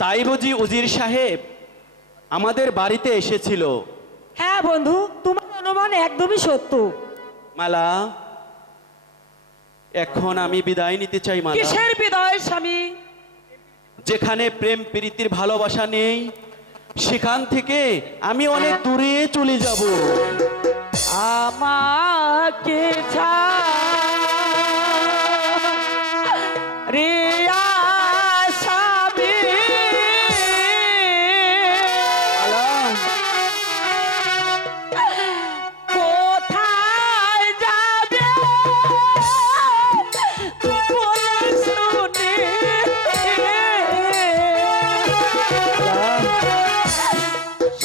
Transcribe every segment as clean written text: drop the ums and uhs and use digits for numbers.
তাই বুঝি উজির সাহেব আমাদের বাড়িতে এসেছিল? হ্যাঁ বন্ধু, তোমার অনুমান একদমই সত্য। মালা, এখন আমি বিদায় নিতে চাই মালা। কিসের বিদায় স্বামী? যেখানে প্রেম প্রীতির ভালোবাসা নেই সেখান থেকে আমি অনেক দূরে চলে যাব। আমাকে রিয়া স্বামী, মালা, কোথায় যাবে বলে শুনি,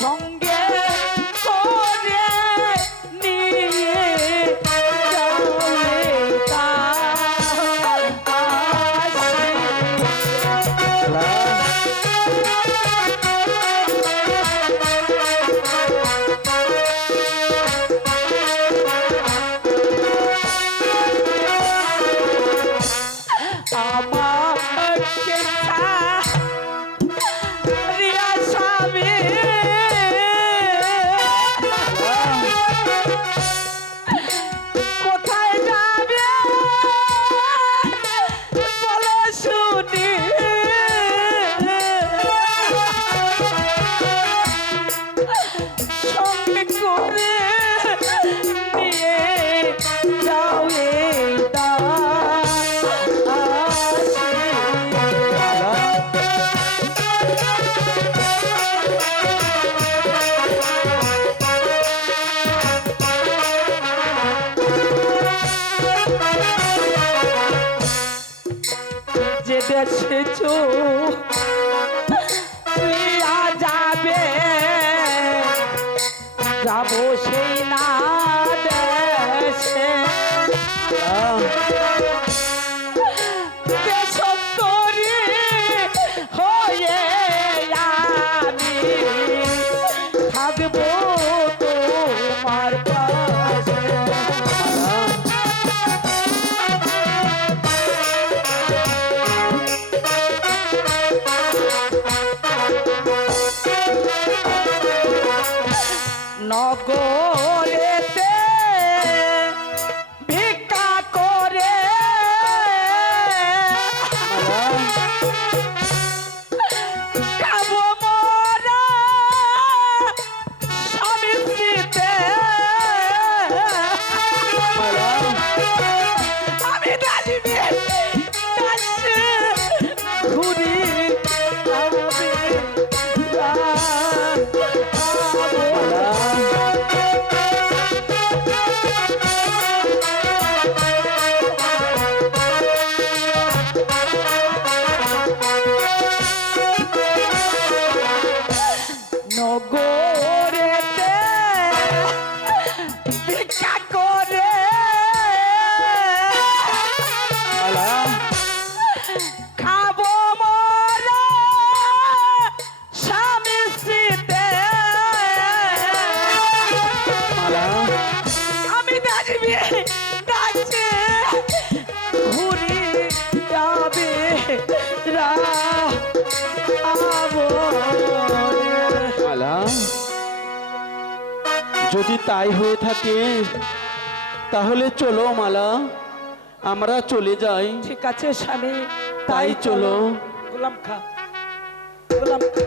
সঙ্গে করে নিয়ে যাবে আমাকে রিয়া স্বামী, কোথায় যাবে বলে শুনি, সঙ্গে করে নিয়ে যাও এটা যে দেশে চলিয়া যাবে, যাব সেই না দেশে, দেশত্তরি হয়ে আমি থাকবো তোমার পাশে। নগরেতে ভিক্ষা করে খাবো মোরা স্বামী স্ত্রীতে, আমি দাঁড়িয়ে কাছে ঘুরি আমি নগরেতে ভিক্ষা করে খাবো মোরা স্বামী স্ত্রীতে, আমি দাঁড়িয়ে গাছে ঘুরি যাবে মালা, যদি তাই হয়ে থাকে তাহলে চলো মালা, আমরা চলে যাই। ঠিক আছে স্বামী, তাই চলো। গোলাম খা, গোলাম খা।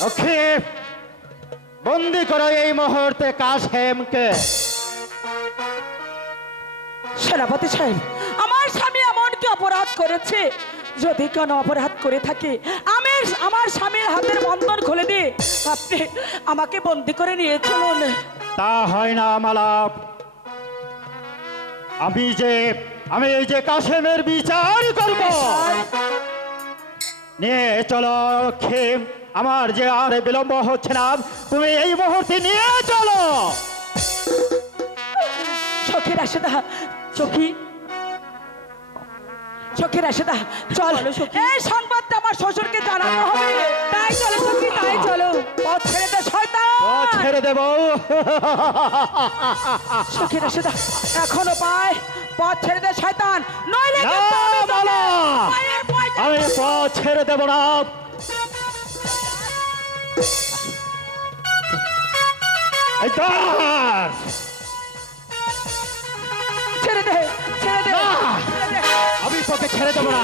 লক্ষ্মী, বন্দি করো এই মুহূর্তে কাশেমকে। সেনাপতি সাহেব, আমার স্বামী এমন কি অপরাধ করেছে? যদি কোনো অপরাধ করে থাকে আমি আমার স্বামীর হাতের বন্ধন খুলে দিয়ে আপনি আমাকে বন্দি করে নিয়ে চলুন। তা হয় না মালা, আমি এই যে কাশেমের বিচার করব। নিয়ে চলো লক্ষ্মী, আমার যে আর বিলম্ব হচ্ছে না, তুমি এই মুহূর্তে নিয়ে চলো। সখী রাশেদা, সখী সখী রাশেদা, চল এই সংবাদটা আমার শ্বশুরকে জানানো হবে। তাই চলো সখী, তাই চলো। পথ ছেড়ে দে শয়তান, পথ ছেড়ে দেব। সখী রাশেদা, এখনো পথ ছেড়ে দে শয়তান, নইলে না, কিন্তু আমি তোকে মালা! পায়ের পয়জা- আমি পথ ছেড়ে দেব না। এই ধর! ছেড়ে দে, ছেড়ে দে, না! ছেড়ে দে। আমি তোকে ছেড়ে দেব না।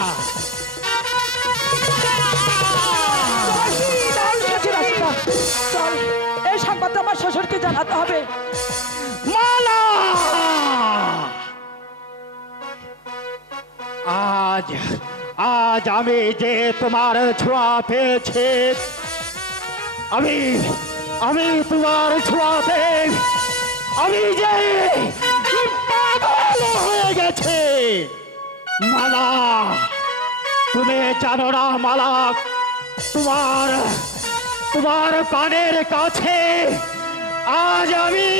চল, সখী রাস্তা, চল, এই সংবাদটা আমার শ্বশুরকে জানাতে হবে। মালা! আজ আজ আমি যে তোমার ছোঁয়া পেয়েছি, আমি আমি তোমার ছোঁয়াতে আমি যে পাগল হয়ে গেছে। মালা, তুমি জানো না মালা, তোমার তোমার কানের কাছে আজ আমি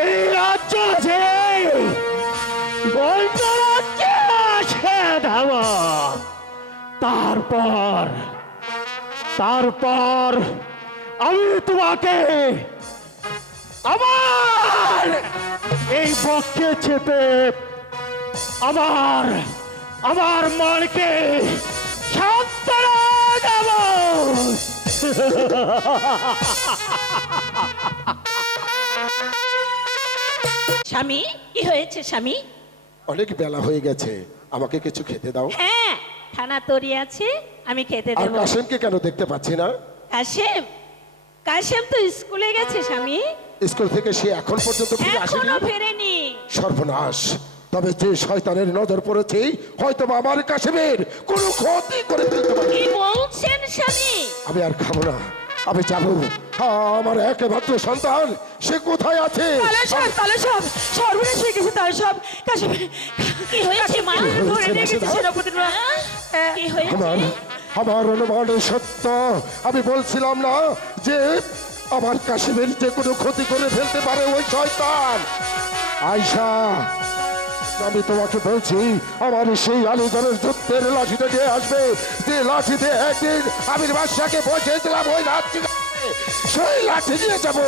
এই রাজ্য ছেড়ে বলতে রাজ্যে আসে দেব। তারপর তারপর আমি তোমাকে আমার এই বক্ষে চেপে আমার আমার মনকে সান্ত্বনা দেব। স্বামী, কি হয়েছে স্বামী? অনেক বেলা হয়ে গেছে, আমাকে কিছু খেতে দাও। হ্যাঁ, খানা তৈরি আছে, আমি খেতে আর দেবো। কাশেমকে কেন দেখতে পাচ্ছি না? কাশেম, কাশেম তো স্কুলে গেছে স্বামী, স্কুল থেকে সে এখন পর্যন্ত ফিরে আসেনি। এখনো ফেরেনি। সর্বনাশ! তবে যে শয়তানের নজর পড়েছে, হয়তো বা আমার কাশেমের কোনো ক্ষতি করে ফেলতে পারে। কি বলছেন স্বামী? আমি আর খাবো না, আমি যাবো। আমার একমাত্র সন্তান, সে কোথায় আছে? তালেশ্বর, সর্বনাশ হয়ে গেছে তালেশ্বর। কাশ্মীর, কি হয়েছে মা? ধরে নিয়ে গেছে সেনাপতিরা। কি হয়েছে? আমার আমার অনুমান সত্য। আমি বলছিলাম না যে আমার কাশিমের যে কোনো ক্ষতি করে ফেলতে পারে ওই শয়তান। আয়শা, আমি তোমাকে বলছি, আমার সেই আলীগড়ের যুদ্ধের লাঠিটা নিয়ে আসবে, যে লাঠিতে একদিন আমি বাদশাকে বসেছিলাম ওই লাঠি, সেই লাঠি নিয়ে যাব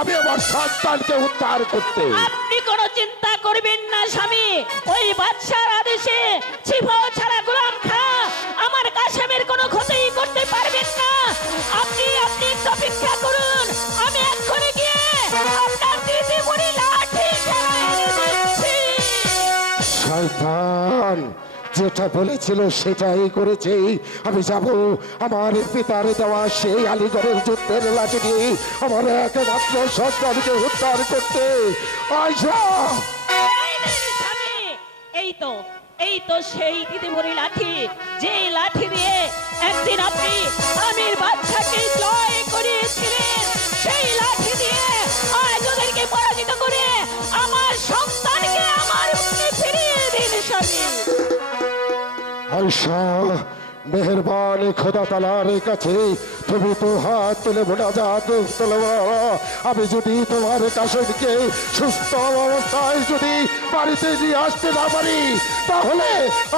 আমি আমার সন্তানকে উদ্ধার করতে। আপনি কোনো চিন্তা করবেন না স্বামী, ওই বাদশার আদেশে ছিপাও ছাড়া গোলাম খা আমার কাশেমের কোনো ক্ষতি করতে পারবেন না। আপনি আপনি একটু অপেক্ষা করুন, আমি এক্ষুনি গিয়ে আপনার দিদি বুড়ি লাঠি ফেলে দিচ্ছি। শয়তান যেটা বলেছিল সেটাই করেছে। আমি যাব আমার পিতার দেওয়া সেই আলীগড়ের যুদ্ধের লাঠি নিয়ে আমার একমাত্র সন্তানকে উদ্ধার করতে। আয়শা, এই নিন স্বামী, এই তো সেই দিদিমণি লাঠি, যে লাঠি দিয়ে একদিন আপনি আমির বাদশাকে জয় করিয়েছিলেন, সেই লাঠি দিয়ে আজ ওদেরকে পরাজিত করে আমার সন্তানকে আমার বুকে ফিরিয়ে দিন স্বামী। আয়শা, মেহেরবান খোদা তালার কাছে তুমি তো হাত তুলে মোনাজাত তোলো। আমি যদি তোমার কাশেমকে সুস্থ অবস্থায় যদি বাড়িতে নিয়ে আসতে না পারি, তাহলে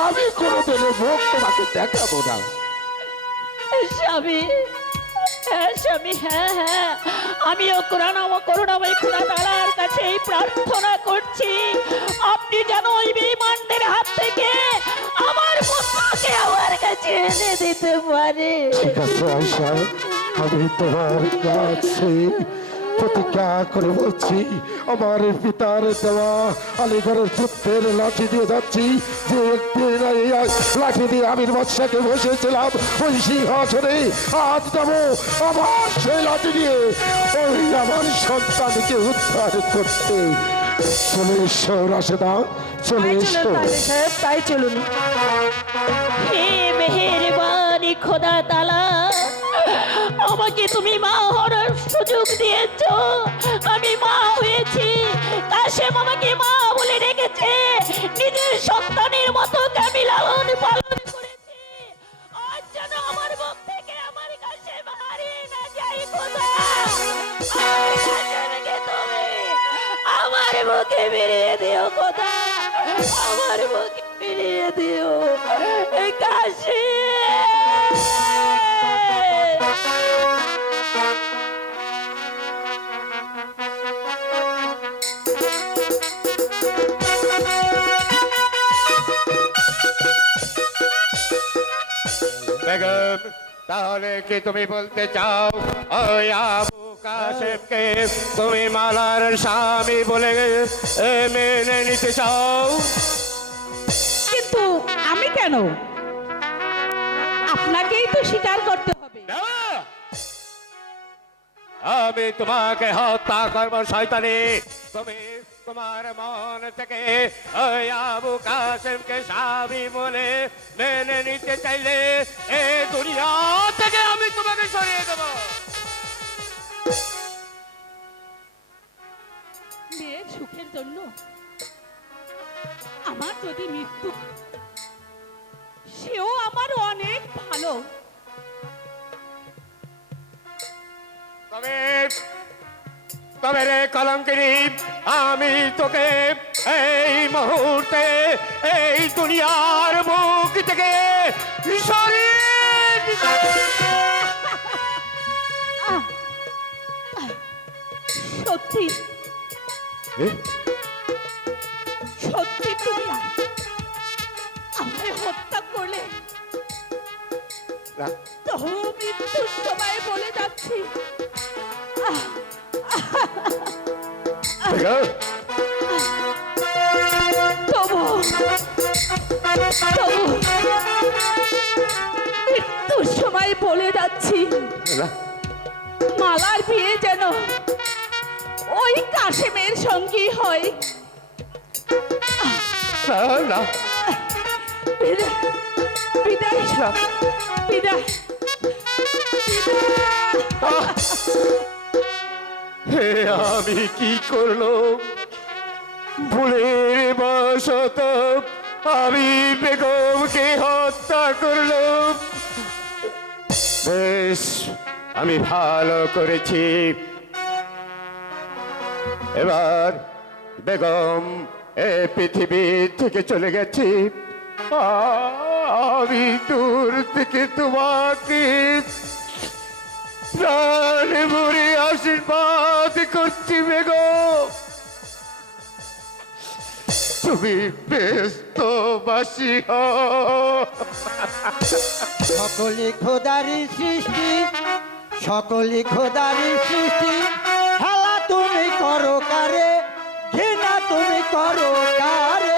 আমি কোনোদিনের মুখ তোমাকে দেখাবো না। স্বামী, হ্যাঁ স্বামী, হ্যাঁ হ্যাঁ, আমিও করুণাময় খোদা তাআলার কাছে এই প্রার্থনা করছি, আপনি যেন ওই বেঈমানদের হাত থেকে আমার পুত্রকে আমার কাছে এনে দিতে পারে। ঠিক আছে আয়শা, আমি তোমার কাছে প্রতিজ্ঞা করে বলছি, আমার পিতার দেওয়া আলীগড়ের যুদ্ধের লাঠি দিয়ে যাচ্ছি, যে একদিন এই লাঠি দিয়ে আমির বাদশাকে বসেছিলাম ওই সিংহাসনে, আজ যাবো আমার সেই লাঠি দিয়ে ওই আমার সন্তানকে উদ্ধার করতে। চলে এসো রাশেদা, চলে এসো। তাই চলুন। হে মেহেরবানি খোদা তাআলা, আমাকে তুমি মা হওয়ার সুযোগ দিয়েছ, আমি মা হয়েছি। কাশেম আমাকে মা বলে রেখেছে, নিজের সন্তানের মতো আমি লালন পালন করেছি। আজ যেন আমার বুক থেকে আমার কাশেম হারিয়ে না যায় খোদা। আমার কাশেমকে তুমি আমার বুকে ফিরিয়ে দিও খোদা, আমার বুকে ফিরিয়ে দিও কাশেম। বেগম, তাহলে কি তুমি বলতে চাও ওই আবু কাসেমকে তুমি মালার স্বামী বলে মেনে নিতে চাও? কিন্তু আমি কেন? আপনাকেই তো স্বীকার করতে হবে। না! আমি তোমাকে হত্যা করবো শয়তানি। তুমি তোমার মন থেকে ওই আবু কাসেমকে স্বামী বলে মেনে নিতে চাইলে এই দুনিয়া থেকে আমি তোমাকে সরিয়ে দেবো। মেয়ের সুখের জন্য আমার যদি মৃত্যু, সেও আমার অনেক ভালো। তবে তবে রে কলঙ্কিনী, আমি তোকে এই মুহূর্তে এই দুনিয়ার মুখ থেকে সরিয়ে দিতে। সত্যি সত্যি তুমি আমায় হত্যা করলে তো মৃত্যুর সময় বলে যাচ্ছি, তবু তবু মৃত্যুর সময় বলে যাচ্ছি, মালার বিয়ে যেন ওই কাশেমের সঙ্গী হয়। বিদায় বিদায় বিদায়। হে আমি কি করলো? ভুলের বশত আমি বেগমকে হত্যা করলো। বেশ, আমি ভালো করেছি। এবার বেগম এ পৃথিবী থেকে চলে গেছি। আমি দূর থেকে তোমাকে প্রাণ ভরে আশীর্বাদ করছি বেগম। তুমি ব্যস্ত বাসি হও। সকলে খোদারি সৃষ্টি, সকলে খোদারি সৃষ্টি। খেলা তুমি করো কারে, ঘৃণা তুমি করো কারে,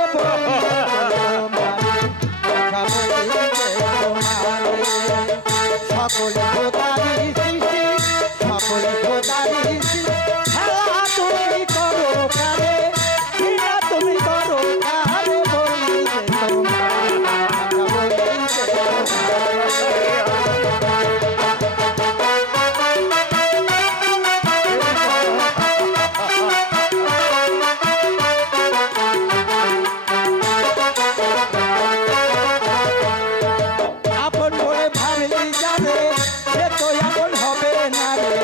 সকলে খোদারি সৃষ্টি, সকলে খোদারি সৃষ্টি। খেলা তুমি করো কারে, ঘৃণা তুমি করো কারে, বলিবে তোমার, বলিবে আপন বলে ভাবলি যাবে, সে তো আপন হবে না রে।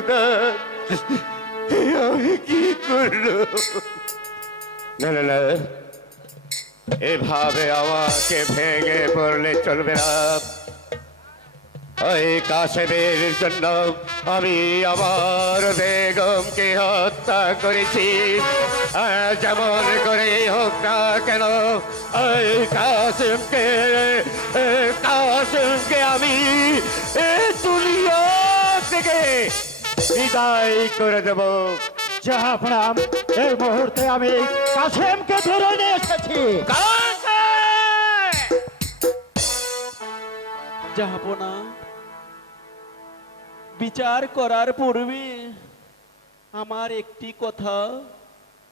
খুদা আমি কি করলো না না না এভাবে আমাকে ভেঙে পড়লে চলবে না ওই কাশেমের জন্য আমি আমার বেগমকে হত্যা করেছি যেমন করে হোক না কেন ওই কাশেমকে আমি দুনিয়া থেকে বিদায় করে দেব জাহাপনা এই মুহূর্তে আমি কাসেমকে ধরে নিয়ে এসেছি। জাহাপনা, বিচার করার পূর্বে আমার একটি কথা।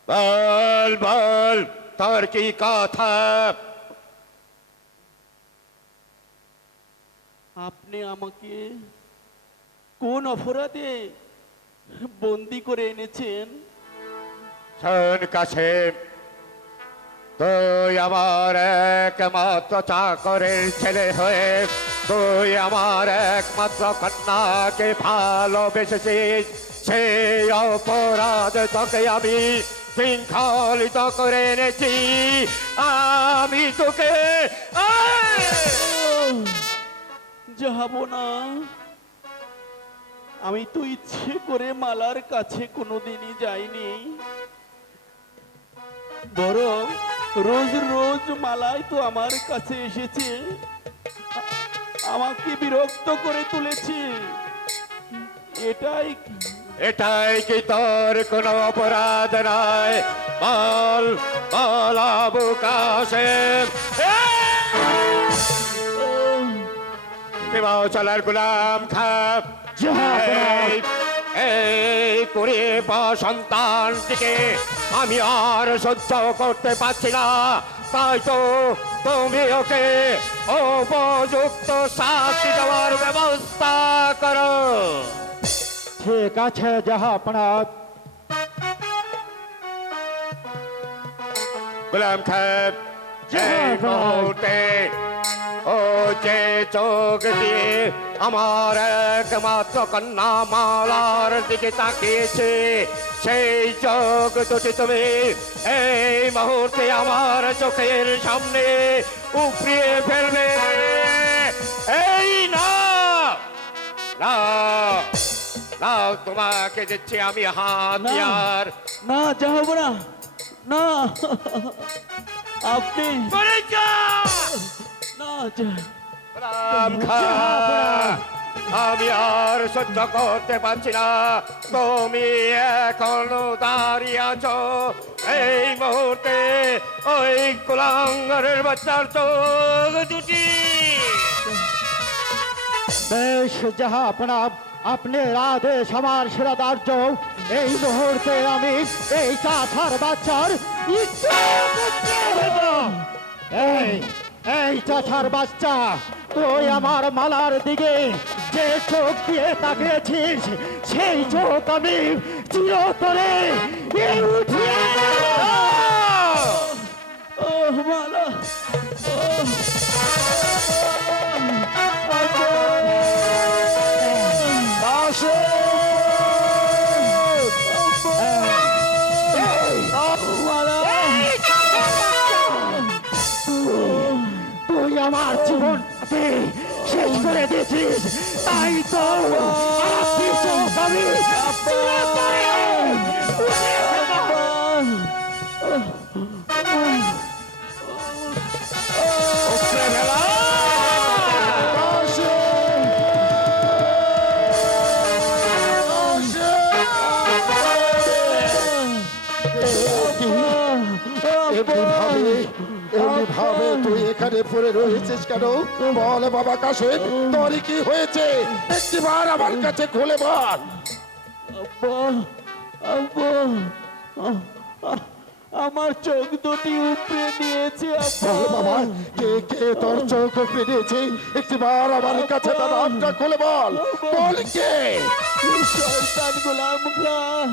বল বল তোর কি কথা আপনি আমাকে কোন অপরাধে বন্দি করে এনেছেন? শোন কাশেম তুই আমার একমাত্র চাকরের ছেলে হয়ে তুই আমার একমাত্র কন্যাকে ভালোবেসেছিস সেই অপরাধ তোকে আমি শৃঙ্খলিত করে এনেছি আমি তোকে জাহাপনা, আমি তো ইচ্ছে করে মালার কাছে কোনোদিনই যাইনি, বরং রোজ রোজ মালাই তো আমার কাছে এসেছে, আমাকে বিরক্ত করে তুলেছে। এটাই কি তোর কোনো অপরাধ নয়? বল বল আবু কাসেম চলার গোলাম খাপ এই করে সন্তানটিকে আমি আর সহ্য করতে পারছি না, তাই তো তুমি ওকে উপযুক্ত শাস্তি দেওয়ার ব্যবস্থা করো। ঠিক আছে জাহাপনা। গোলাম খাপ এই মুহূর্তে ও যে চোখ দিয়ে আমার একমাত্র কন্যা মালার দিকে তাকিয়েছে সেই চোখ দুটি তুমি এই মুহূর্তে আমার চোখের সামনে উপড়িয়ে ফেলবে। এই না না না তোমাকে দিচ্ছি আমি হাতিয়ার। না জাহাপনা, না, আপনি না রাম খান, আমি আর সহ্য করতে পারছি না, তুমি এখনো দাঁড়িয়ে আছো এই মুহূর্তে ওই কুলাঙ্গারের বাচ্চার চোখ দুটি। বেশ জাহাপনা, আপনার আদেশ আমার শিরাদার্য। এই মুহূর্তে আমি এই চাচার বাচ্চার এই চাচার বাচ্চা, তুই আমার মালার দিকে যে চোখ দিয়ে তাকিয়েছিস সেই চোখ আমি চিরতরে উঠিয়ে ও মালা, তুই আমার জীবন শেষ করে দিয়েছিস, তাই তো আমি এমনিভাবে তুই এখানে পড়ে রয়েছিস কেন? বল বাবা কাশেম, তোর কি হয়েছে? একটিবার আমার কাছে খুলে বল। আমার চোখ দুটি উপড়ে নিয়েছে। বল বাবা, কে কে তোর চোখ উপড়ে দিয়েছে? একটিবার আমার কাছে তার নামটা খুলে বল। বল কে? শয়তান গোলাম খান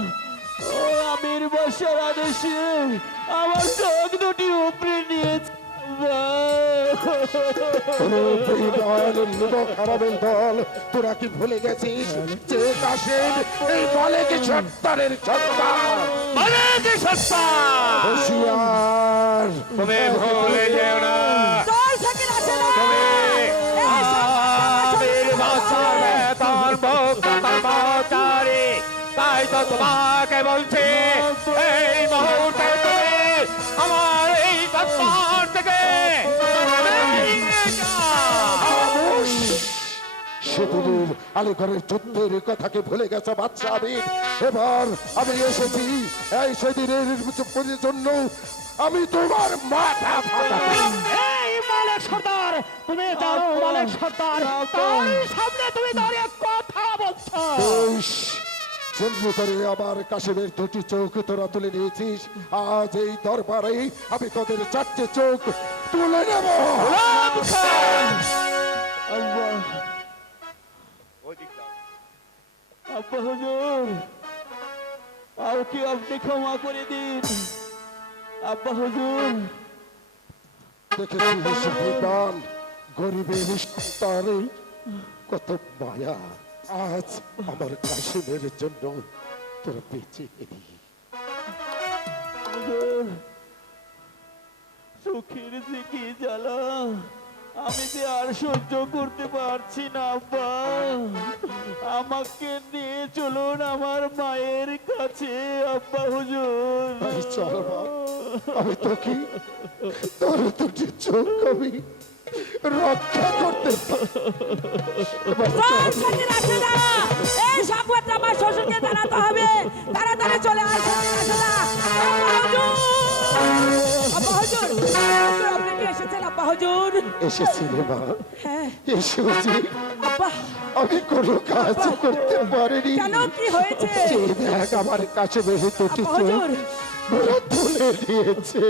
ও আমির বাসার আদেশে আমার চোখ দুটি উপড়ে নিয়েছে। খারাপের দল, তোরা কি ভুলে গেছিস যে কাশেম এই মালিক সত্তারের সত্তার? মালিক সত্তার! হুঁশিয়ার! তুমি ভুলে যেও না, চল শাকিল আসে না তুমি এই আমির বাদশার বেতন ভুক্ত কর্মচারী। তাই তো তোমাকে বলছি, এই মুহূর্তে তুমি আমার এই সত্তার থেকে বেরিয়ে যাও। সেদিনের আলীগড়ের যুদ্ধের কথাকে ভুলে গেছে বাদশা আমির। এবার আমি এসেছি এই সেদিনের জন্য আমি তোমার মাথা ফাটাতে। এই মালিক সর্দার, তুমি জানো মালিক সর্দার, তার সামনে তুমি দাঁড়িয়ে কথা বলছো। বেশ, জন্ম করে আবার কাশেমের দুটি চোখ তোরা তুলে নিয়েছিস। আজ এই দরবারে আমি তোদের 4টে চোখ তুলে নেব। আব্বা হুজুর, আর কি আপনি ক্ষমা করে দিন। আব্বা হুজুর, দেখেছিস বিমান গরিবের সন্তানের কত মায়া। আজ আমার কাশেমের জন্য তোরা বেঁচে এলি। হুজুর, চোখের যে কি জ্বালা, আমি যে আর সহ্য করতে পারছি না আব্বা। আমাকে নিয়ে চলুন আমার মায়ের কাছে আব্বা হুজুর। এই চল মা, আমি তোকে তোর দুটি চোখ আমি রক্ষা করতে চল শাকিল আসে না এই সংবাদটা আমার শ্বশুরকে জানাতে হবে। তাড়াতাড়ি চলে আয় শাকিল আসে না। আব্বা হুজুর, আপনি কি এসেছেন আব্বা হুজুর? এসেছি রে মা, হ্যাঁ এসেছি। আব্বা, আমি কোনো কাজ করতে পারিনি। কেন কি হয়েছে? যে দেখ আমার কাছে বেশি দুটি আব্বা চোখ হুজুর, ওরা তুলে দিয়েছে।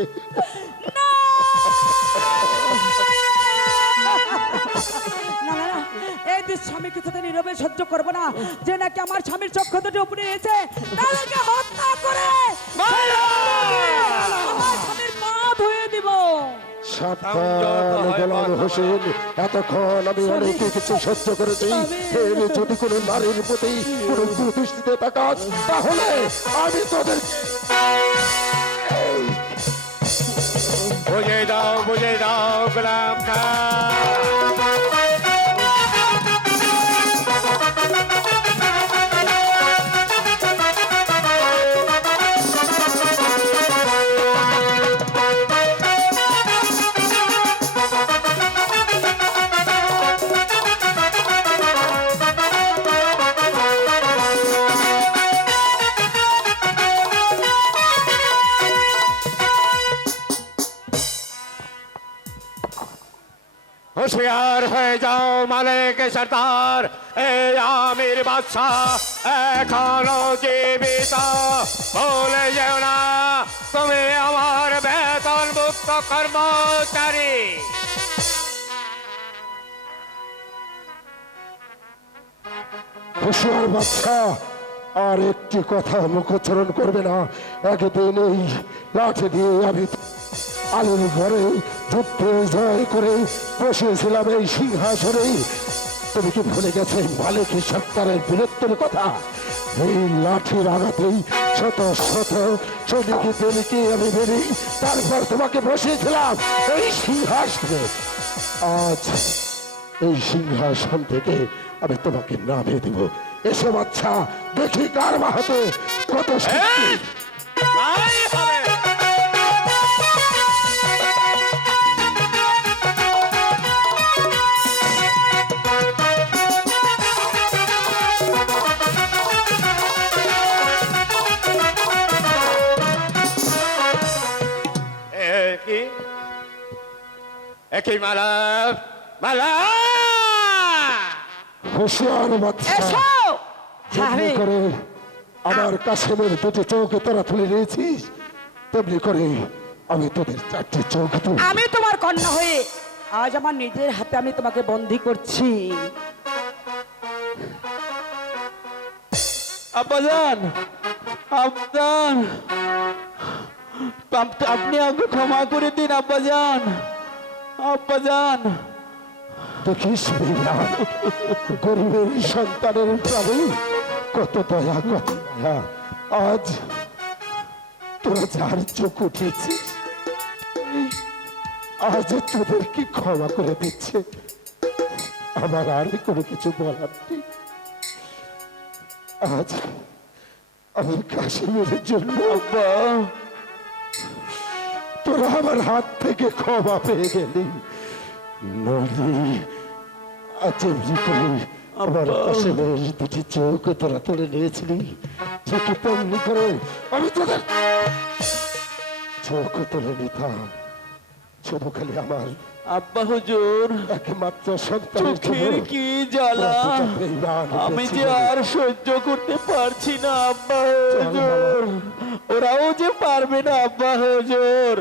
না না না, এই দৃশ্য আমি কিছুতে নীরবে সহ্য করবো না। যে নাকি আমার স্বামীর চক্ষু দুটি উপরে এসে তাদেরকে হত্যা করে আমার স্বামীর পা ধুয়ে দিব। সাবধান গোলাম হোসেন, এতক্ষণ আমি অনেক কিছু সহ্য করেছি। এর যদি কোনো নারীর প্রতি কোনো কুদৃষ্টিতে তাকাস তাহলে আমি তোদের বুঝে দাও গোলাম খান। হুঁশিয়ার হয়ে যাও মালিক সর্দার, এই আমির বাদশাহ এখনো জীবিত। ভুলে যেও না, তুমি আমার বেতন মুক্ত কর্মচারী। হুঁশিয়ার বাচ্চা, আর একটি কথা মুখোচ্চারণ করবে না। একদিন এই লাঠি দিয়ে আমি আলীর ঘরে যুদ্ধে জয় করে বসেছিলাম এই সিংহাসনে। তুমি কি ভুলে গেছে মালিক সত্তারের বীরত্বের কথা? এই লাঠির আঘাতেই শত শত সৈনিক প্রেমিকে আমি বেরি, তারপর তোমাকে বসিয়েছিলাম এই সিংহাসনে। আজ এই সিংহাসন থেকে আমি তোমাকে নামিয়ে দেব। এসো বাচ্চা, দেখি কার মাহাতে কত শক্তি। তাই হবে। একই মালা মালা হুঁশিয়ার বাচ্চা, এসো যেমনি করে আমার কাশেমের দুটি চোখ তোরা তুলে নিয়েছিস, তেমনি করে আমি তোদের 4টি চোখ তুলে আমি তোমার কন্যা হয়ে আজ আমার নিজের হাতে আমি তোমাকে বন্দী করছি। আব্বাজান, আব্বাজান, আপনি আমাকে ক্ষমা করে দিন আব্বাজান। আব্বাজান দেখিস বিমান, গরিবের সন্তানের প্রাণে কত দয়া কত দয়া। আজ তোরা যার চোখ উঠেছিস, আজ তোদের কি ক্ষমা করে দিচ্ছে। আমার আর কোনো কিছু বলার নেই। আজ আমার কাশ্মীরের জন্য আব্বা তোরা আমার হাত থেকে ক্ষমা পেয়ে গেলি। নদী আজ এমনি করে আমার কাশ্মীরের দুটি চোখ তোরা তুলে নিয়েছিলি, ঠিক তেমনি করে আমি তোদের চোখ তুলে নিতাম। শুধু খালি আমার আব্বা হুজুর একমাত্র সন্তানের চোখের জন্য কি জ্বালা, তোরা দুটা বেঈমান আমি যে হয়েছিলি। আর সহ্য করতে পারছি না আব্বা হুজুর। ওরাও যে পারবে না আব্বা হুজুর,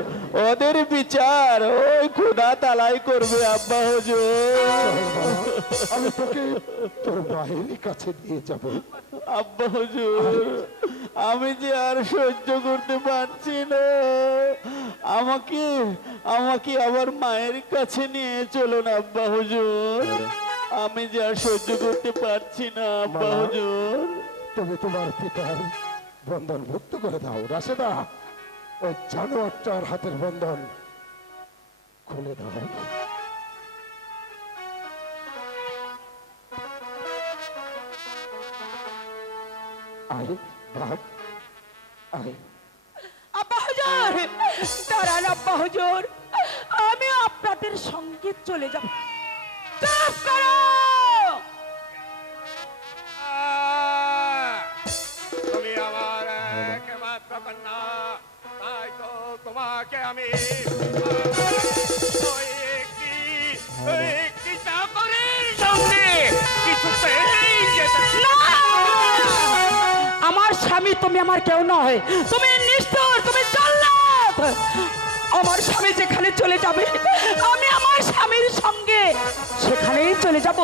ওদের বিচার ওই খোদা তালাই করবে আব্বা হুজুর। আমি তোকে তোর মায়ের কাছে নিয়ে যাব। আব্বা হুজুর, আমি যে আর সহ্য করতে পারছি না, আমাকে আমাকে আবার মায়ের কাছে নিয়ে চলুন আব্বা হুজুর। আমি যে আর সহ্য করতে পারছি না আব্বা মা। হুজুর। তুমি তোমার পিতার বন্ধন মুক্ত করে দাও। রাশেদা, ওই জানোয়ারটার হাতের বন্ধন খুলে দাও। আয় বাপ, আয়। আব্বা হুজুর, দাঁড়ান আব্বা হুজুর, আমি আপনাদের সঙ্গে চলে যাব। চুপ করো! তুমি আমার একমাত্র কন্যা, তাই তো তোমাকে আমি ওই একটি চাকরের সঙ্গে কিছুতেই যেতে না! আমার স্বামী তুমি আমার কেউ নয়, তুমি নিষ্ঠুর, তুমি জাল্লাত। আমার স্বামী যেখানে চলে যাবে আমি আমার স্বামীর সঙ্গে সেখানেই চলে যাব।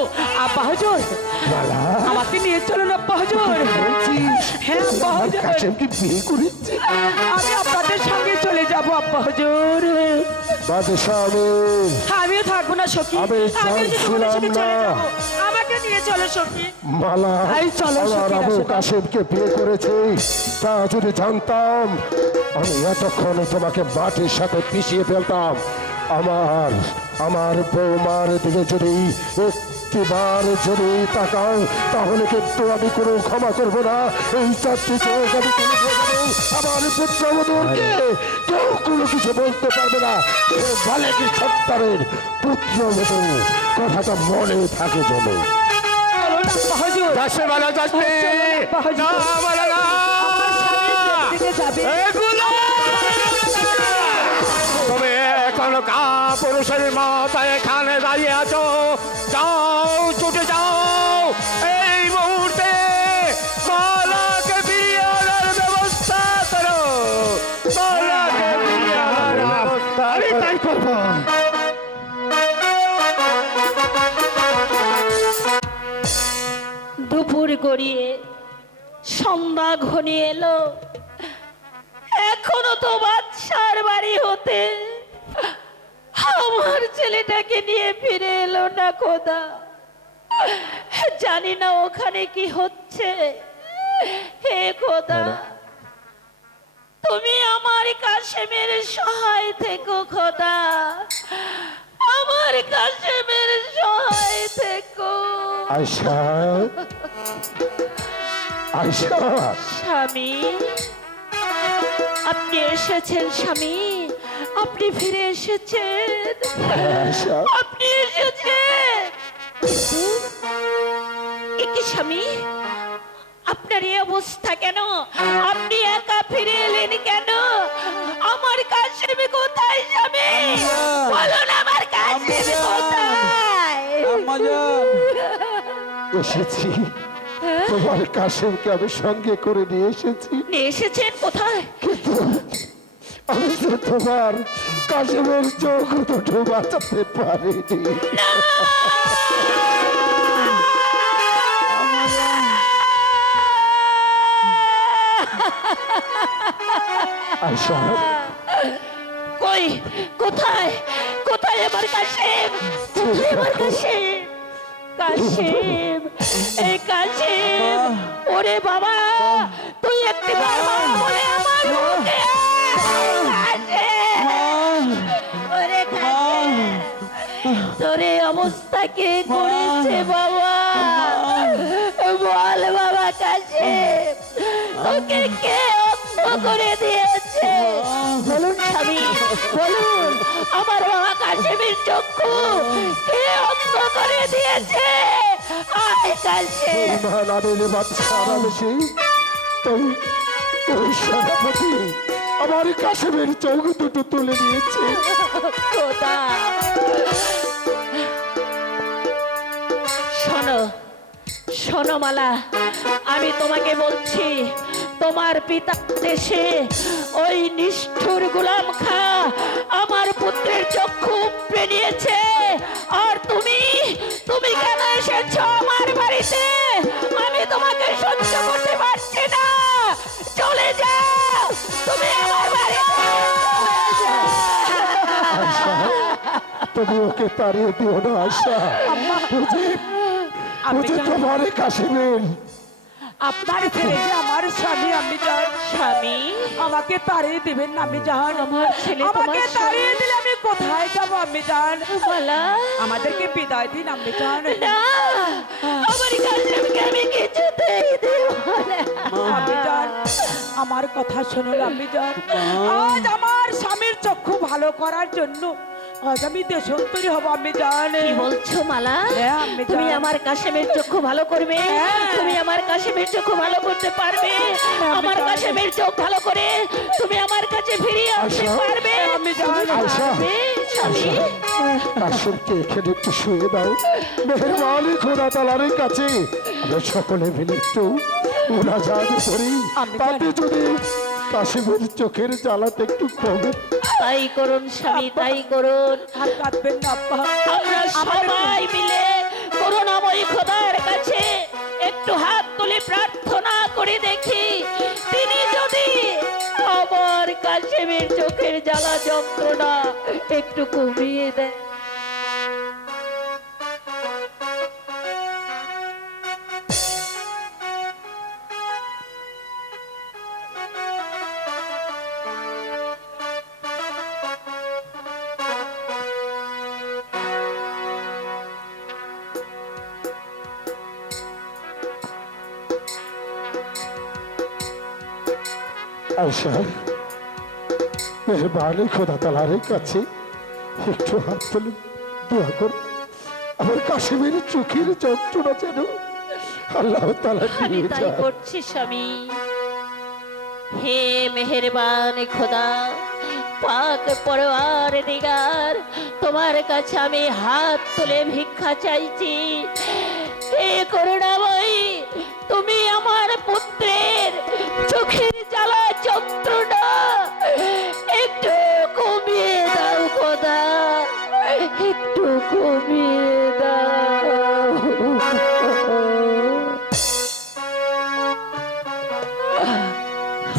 আব্বা হুজুর, আমাকে নিয়ে চলুন আব্বা হুজুর। হ্যাঁ আব্বা হুজুর, কাশেমকে বিয়ে করেছি। আমি আপনাদের সঙ্গে চলে যাব আব্বা হুজুর। বাদশাহ আমির, আমিও থাকবো না সখী, আমি আমি যদি তোমাদের সাথে চাইছিলাম চলে না। যাবো। আমাকে নিয়ে চলো সখী। মালা এই চলো আমার সখী, আবু রাশেদা। কাশেমকে বিয়ে করেছি। তা যদি জানতাম, আমি এতক্ষণে তোমাকে মাটির সাথে পিষিয়ে ফেলতাম। আমার বৌমার দিকে যদি একটিবার যদি তাকাও, তাহলে কিন্তু আমি কোনো ক্ষমা করব না। এই চারটি চোখ আমি তুলে দিয়ে দেবো। আমার পুত্রবধূকে কেউ কোনো কিছু বলতে পারবে না। সে বালেকি সত্তারের পুত্রবধূ, কথাটা মনে থাকে জমে। চলুন আব্বা হুজুর। যাচ্ছে বলো, যাচ্ছে চলুন আব্বা হুজুর। না বলো না। আমার স্বামী যেদিকে যাবে এগুলো তুমি এখন কা পুরুষের মতো এখানে দাঁড়িয়ে আছো, যাও ছুটে যাও এই মুহূর্তে মালাকে ফিরিয়ে আনার ব্যবস্থা করো। মালাকে ফিরিয়ে আনার ব্যবস্থা আমি করো। তাই করবো। দুপুর গড়িয়ে সন্ধ্যা ঘনিয়ে এলো, এখনো তো বাদশার বাড়ি হতে আমার ছেলেটাকে নিয়ে ফিরে এলো না খোদা। জানি না ওখানে কি হচ্ছে। হে খোদা, তুমি আমার কাশেমের সহায় থেকো খোদা, আমার কাশেমের সহায় থেকো। আয়শা, আয়শা, স্বামী, আপনি এসেছেন স্বামী, আপনি ফিরে এসেছেন, আয়শা। আপনি এসেছেন। কিন্তু একি স্বামী, আপনার এই অবস্থা কেন? আপনি একা ফিরে এলেন কেন? আমার কাশেমে কোথায় স্বামী? বলুন আমার কাশেমে কোথায়? আম্মাজান, এসেছি, তোমার কাশেমকে আমি সঙ্গে করে নিয়ে এসেছি। নিয়ে এসেছেন কোথায়? কিন্তু আমি তো তোমার কাশেমের চোখ দুটো বাঁচাতে পারিনি। আয়শা, কই, কোথায় কোথায় আমার কাশেম, কোথায় আমার কাশেম? কাশেম, এই কাশেম, ওরে বাবা, তুই একটি বার মা বলে আমার মুখে কাশেম, ওরে কাশেম, তোর এই অবস্থা কে করেছে বাবা? বল বাবা কাশেম, তোকে কে অন্ধ করে দিয়েছে? বলুন স্বামী, বলুন, আমার বাবা কাশেমের চক্ষু কে অন্ধ করে দিয়েছে? আয় কাশেম। মহারানীর বাদশা রামেশি, ওই সেনাপতি আমার কাশেমের চোখ দুটো তুলে নিয়েছে। খোদা, শোনো শোনো মালা, আমি তোমাকে বলছি, তোমার পিতা দেশে ওই নিষ্ঠুর গোলাম খা আমার পুত্রের চক্ষু উপড়ে নিয়েছে, আর তুমি তুমি কেন এসেছো আমার বাড়িতে? আমি তোমাকে সহ্য করতে পারছি না, চলে যাও তুমি আমার বাড়িতে, চলে যাও। তুমি ওকে তাড়িয়ে দিও না আশা, বুঝে তোমার কাশেমের আপনার ছেলে যে আমার স্বামী, আমি জান। স্বামী, আমাকে তাড়িয়ে দিবেন না, আমি জান। আমার ছেলে তোমার আমাকে তাড়িয়ে দিলে আমি কোথায় যাবো, আমি জান? মালা, আমাদেরকে বিদায় দিন, আমি জান। না, আমার কাশেমকে আমি কিছুতেই দেব না। আমি জান, আমার কথা শুনুন, আমি জান। আজ আমার স্বামীর চক্ষু ভালো করার জন্য আজ আমি দেশান্তরী হব, আমি জানি। কি বলছো মালা? হ্যাঁ, আমি তুমি জানি। আমার কাশেমের চক্ষু ভালো করবে? হ্যাঁ। তুমি আমার কাশেমের চক্ষু ভালো করতে পারবে? আমি আমার জানি। কাশেমের চোখ ভালো করে তুমি আমার কাছে ফিরিয়ে আনতে আশা, পারবে? আমি জানি। আশা, পারবে, স্বামী? কাশেমকে এখানে একটু শুয়ে দাও। মেহেরবানি খোদা তাআলার কাছে আমরা সকলে মিলে একটু মুনাজাত করি, আমি তাতে যদি কাশেমের চোখের জ্বালাতে একটু কমে। তাই করুন স্বামী, তাই করুন। আর কাঁদবেন না, আব্বা। আমরা সবাই মিলে করুণাময়ী খোদার কাছে একটু হাত তুলে প্রার্থনা করে দেখি, তিনি যদি আমার কাশেমের চোখের জ্বালা যন্ত্রণা একটু কমিয়ে দেন। আয়শা, মেহেরবানি খোদা তাআলার কাছে একটু হাত তুলে দোয়া কর, আমার কাশেমের চোখের যন্ত্রণা যেন আল্লাহ তাআলা আমি নিয়ে তাই যায়। করছি স্বামী। হে মেহেরবান খোদা, পাক পরওয়ার দিগার, তোমার কাছে আমি হাত তুলে ভিক্ষা চাইছি। হে করুণাময়ী, তুমি আমার পুত্রের চোখের জ্বালা যন্ত্রণা একটু কমিয়ে দাও খোদা, একটু কমিয়ে দাও।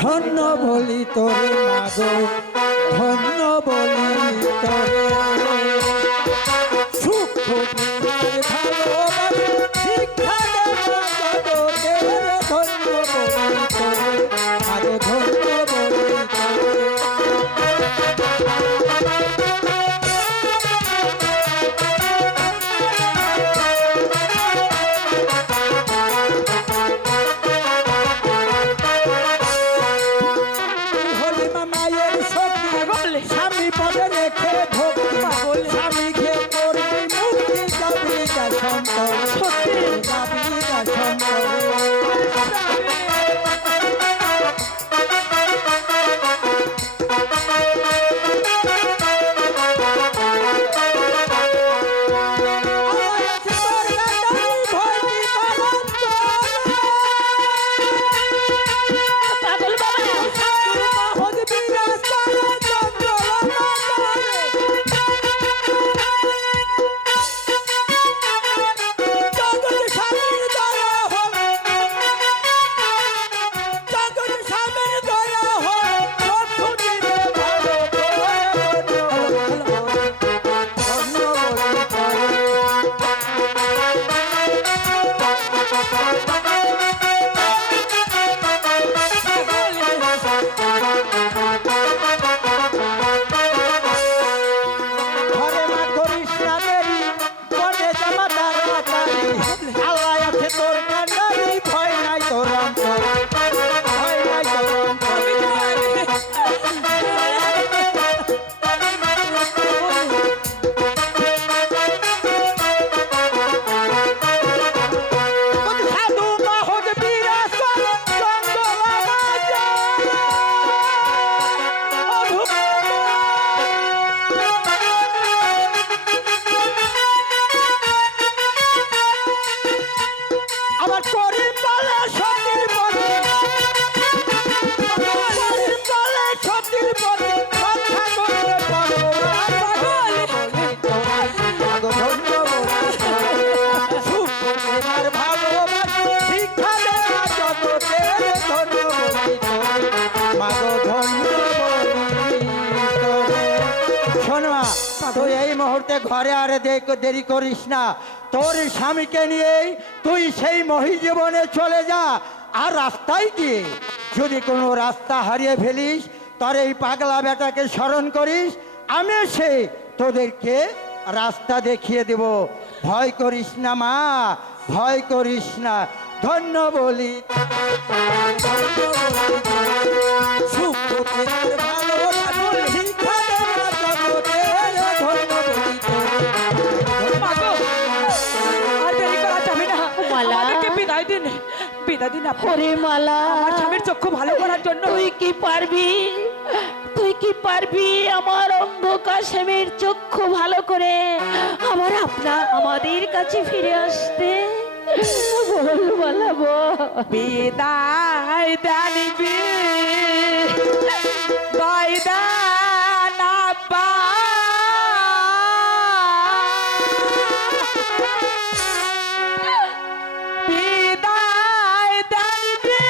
ধন্য বলি তোরে মাগো, ধন্য বলি তোরে, সুখ ভালোবাসে শিক্ষা দেওয়া জগতের, ধন্য বলি তোরে মাগো, ধন্য বলি তোরে। হলি মামায়ের সখী, স্বামী পদে রেখে ভক্তি শোন মা, তুই এই মুহূর্তে ঘরে আর দেরি করিস না। তোর স্বামীকে নিয়েই তুই সেই মহি জীবনে চলে যা। আর রাস্তায় গিয়ে যদি কোনো রাস্তা হারিয়ে ফেলিস, তোর এই পাগলা বেটাকে স্মরণ করিস, আমি সে তোদেরকে রাস্তা দেখিয়ে দেব। ভয় করিস না মা, ভয় করিস না। ধন্য বলি সুখের ভালো ঠাকুর ভিক্ষা দেওয়া জগতের, ধন্য বলি তোরে। মাগো, আর দেরি করা যাবে না। মালা। আমাদেরকে বিদায় দিন, বিদায় দিন আপনি। ওরে মালা, আমার স্বামীর চক্ষু ভালো করার জন্য। তুই কি পারবি, তুই কি পারবি আমার অন্ধ কাশেমের চক্ষু ভালো করে আমাদের কাছে ফিরে আসতে? বল মালা, বল। বিদায় জানিবি বয়দান আব্বা, বিদায় জানিবি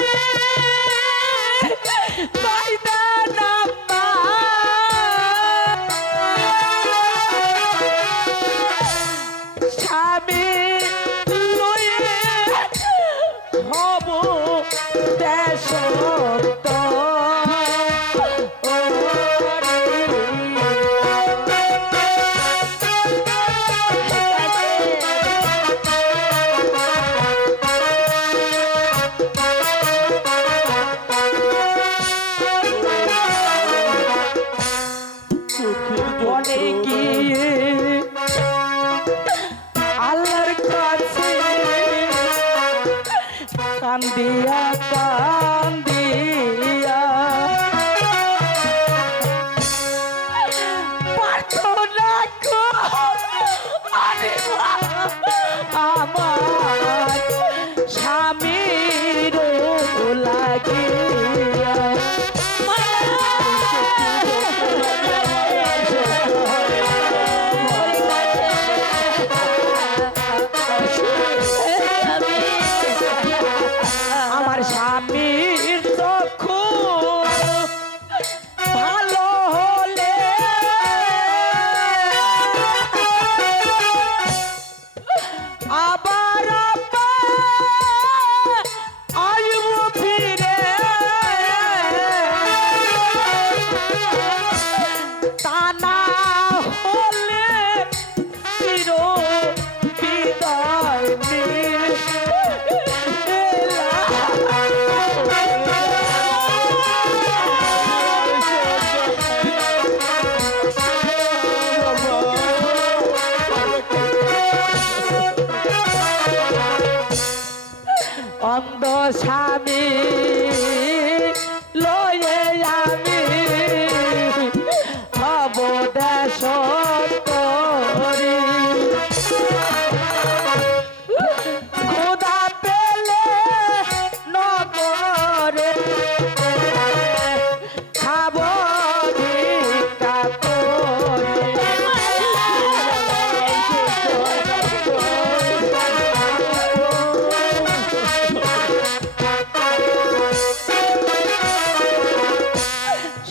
বয়দান আব্বা, স্বামী লয়ে হব দেশত চোখের বলে গিয়ে আল্লাহর কাছে কান্দিয়া কান্দিয়া প্রার্থনা করে আমার স্বামীর লাগিয়া। আমার স্বামীর চক্ষু ভালো হলে আবার আয়ুব ফিরে, তা না হলে চির বিদায় অন্ধ স্বামী লয়ে আমি হব দেশ করি, খোদা পেলে নগরে খাব ভিক্ষা করে।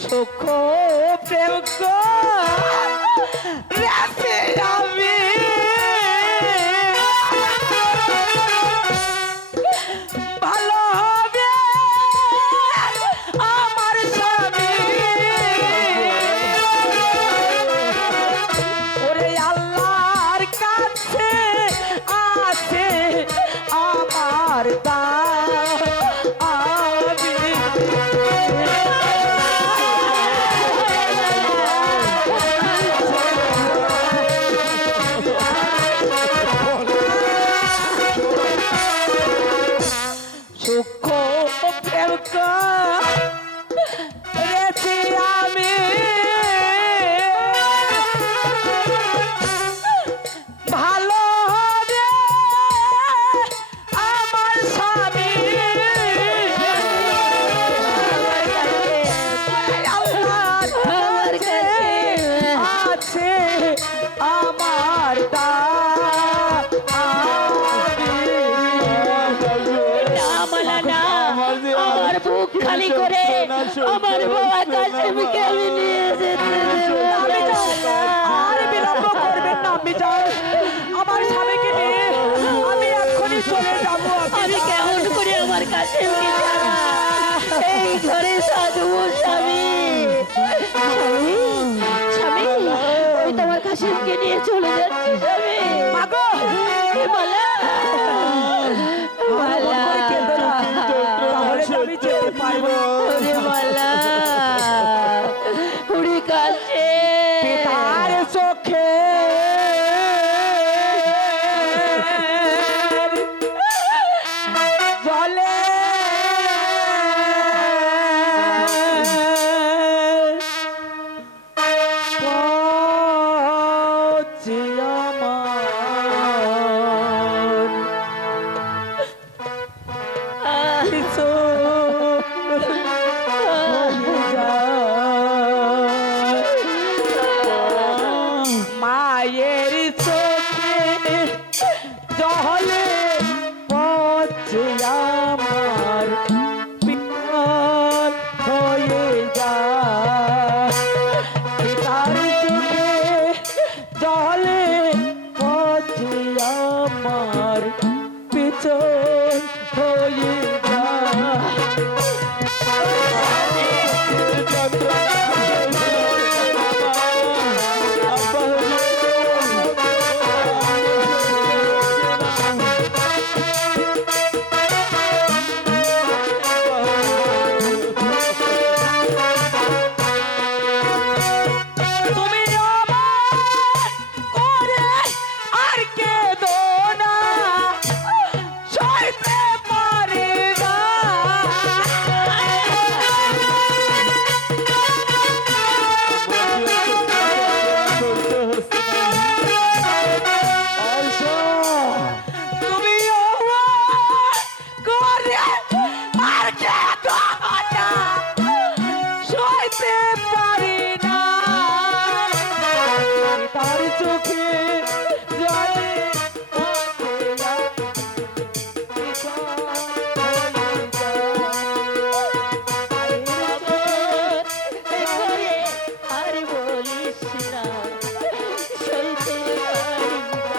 সুখ প্রেম রেসে আমি ভালো হবে আমার স্বামী, ওরে আল্লাহর কাছে আছে আমার সুখ প্রেম রেছি আমি ভালো হবে আমার স্বামী, আল্লাহর কাছে আছে আমার আমার বুক খালি করে আমার বাবা কাশেমকে আমি নিয়ে যেতে দেব না। আপনি যান, আমার স্বামীকে নিয়ে আমি এক্ষুনি চলে যাবো। আমি কেমন করে আমার কাছে এই ঘরে সাধু স্বামী স্বামী স্বামী ওই তোমার কাশিমকে নিয়ে চলে যাচ্ছি স্বামী মাগো, এ মালা মালা কেঁদো না, তাহলে তো আমি যেতে পারবো না। ওরে মালা উড়ি কাছে তার চোখে জলে পৌঁছে আমার কিছু মায়ের চোখে জলে পৌঁছে আমার পিতার হয়ে যায়। পিতার চোখে জলে পৌঁছে আমার পিছন হয়ে যায়। তুমি আমার করে আর কেঁদো না, সইতে পারি না। তুমি আমার করে আর কেঁদো না, সইতে পারি না। তার চোখে জলে আর বলিস না সইতে পারি না।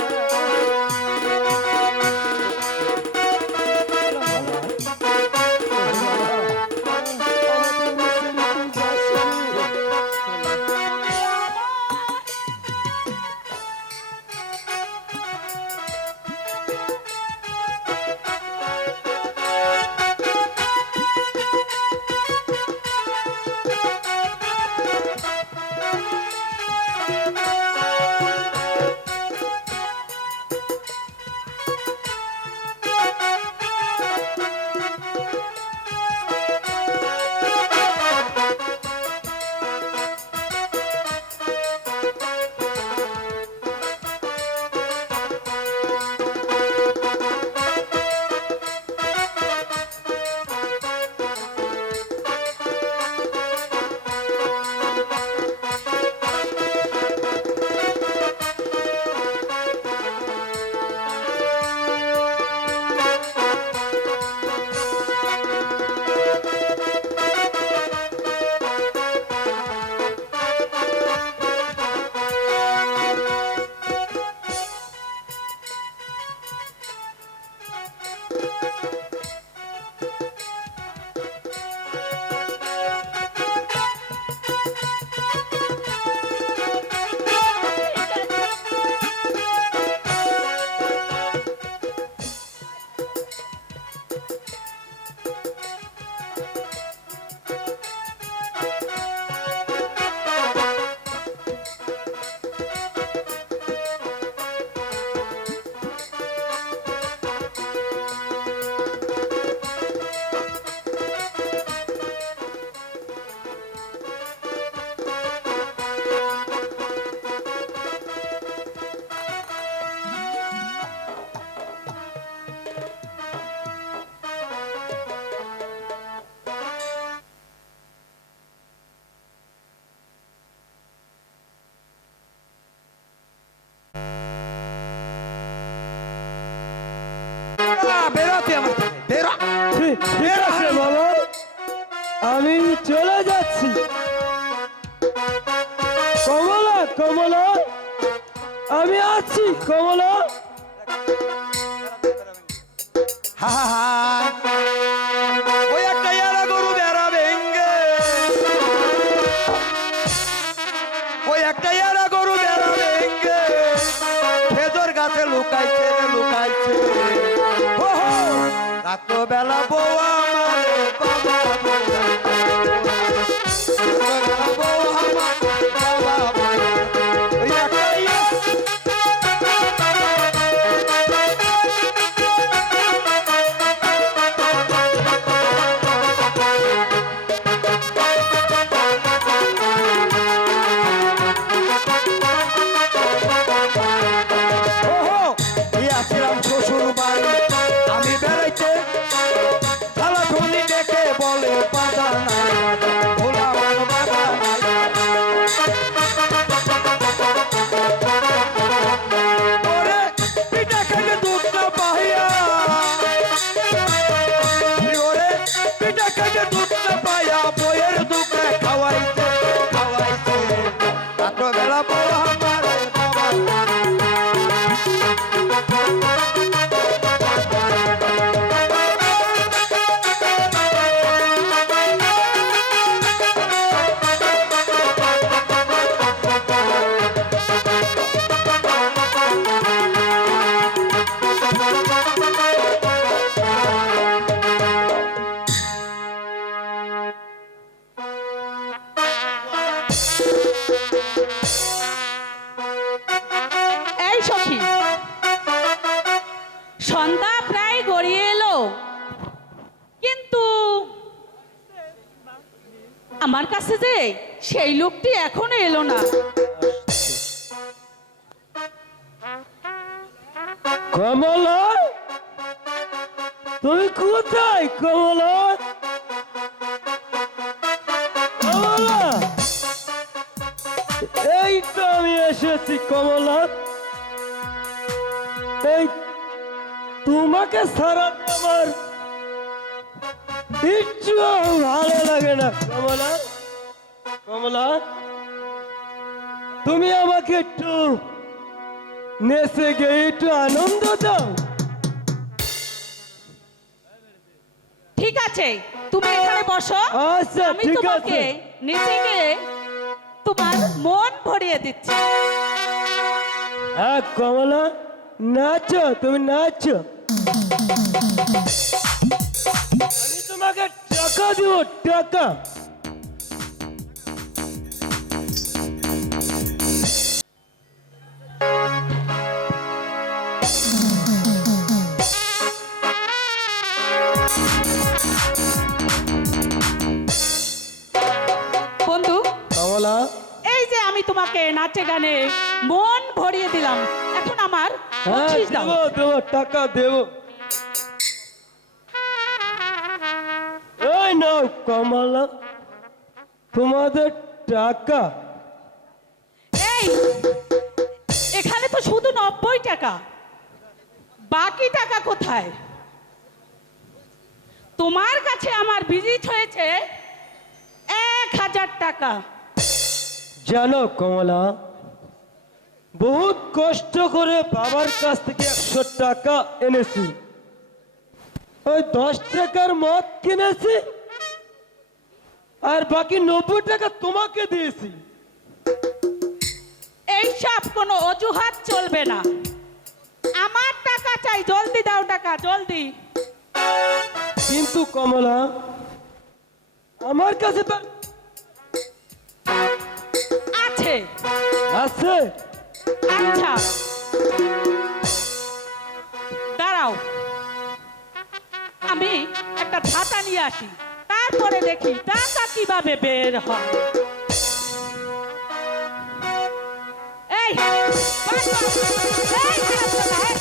ঠিক আছে বাবা, আমি চলে যাচ্ছি। কমলা কমলা আমি আছি কমলা। হা হা হা ওই একটা ইয়ারা গরু বেড়া ভেঙ্গে, ওই একটা ইয়ারা গরু বেড়া ভেঙ্গে খেজুর গাছে লুকাইছে রে লুকাইছে। হো হো রাত্র বেলা বউ আমার বাবা বইলা, রাত্র বেলা বউ আমার বাবা বইলা। ওই একটা আসিলাম শ্বশুর বাড়ি আমি বেড়াইতে, খালা ধুনি দেখে বলে বাধা নাই ভোলা আমার বাধা নাই। ওরে পিঠা খেতে দুধ না পাইয়া, ওরে পিঠা খেতে দুধ না পাইয়া বইয়ের দুধে খাওয়াইছে খাওয়াইছে। রাত্রবেলা বউ আমার বাবা এই সখী, সন্ধ্যা প্রায় গড়িয়ে এলো, কিন্তু আমার কাছে যে সেই লোকটি এখনো এলো না। কমলা, তুমি কোথায় কমলা? কমলা, এই তো আমি এসেছি কমলা। এই তোমাকে ছাড়া আমার কিচ্ছু ভালো লাগে না কমলা। কমলা, তুমি আমাকে একটু নেচে গিয়ে একটু আনন্দ দাও। ঠিক আছে, তুমি এখানে বসো, আচ্ছা, আমি ঠিক তোমাকে আছে। নিচে গিয়ে তোমার মন ভরিয়ে দিচ্ছি। হ্যাঁ কমলা, নাচো, তুমি নাচো। আমি তোমাকে টাকা দিব, টাকা। বন্ধু, কমলা, এই যে আমি তোমাকে নাচে গানে মন ভরিয়ে দিলাম, এখন আমার হ্যাঁ বকশিশ দাও। দেবো দেবো, টাকা দেবো। এই নাও কমলা, তোমাদের টাকা। এই, এখানে তো শুধু 90 টাকা, বাকি টাকা কোথায়? তোমার কাছে আমার ভিজিট হয়েছে 1000 টাকা। জানো কমলা, বহুত কষ্ট করে বাবার কাছ থেকে 100 টাকা এনেছি, ওই 10 টাকার মদ কিনেছি, আর বাকি 90 টাকা তোমাকে দিয়েছি। এইসব কোনো অজুহাত চলবে না, আমার টাকা চাই, জলদি দাও টাকা, জলদি। কিন্তু কমলা, আমার কাছে তো আছে। আছে। আচ্ছা দাঁড়াও, আমি একটা ঝাঁটা নিয়ে আসি, তারপরে দেখি টাকা কিভাবে বের হয়। এই, বাস, বাস, এই, খারাপ কথা, এই।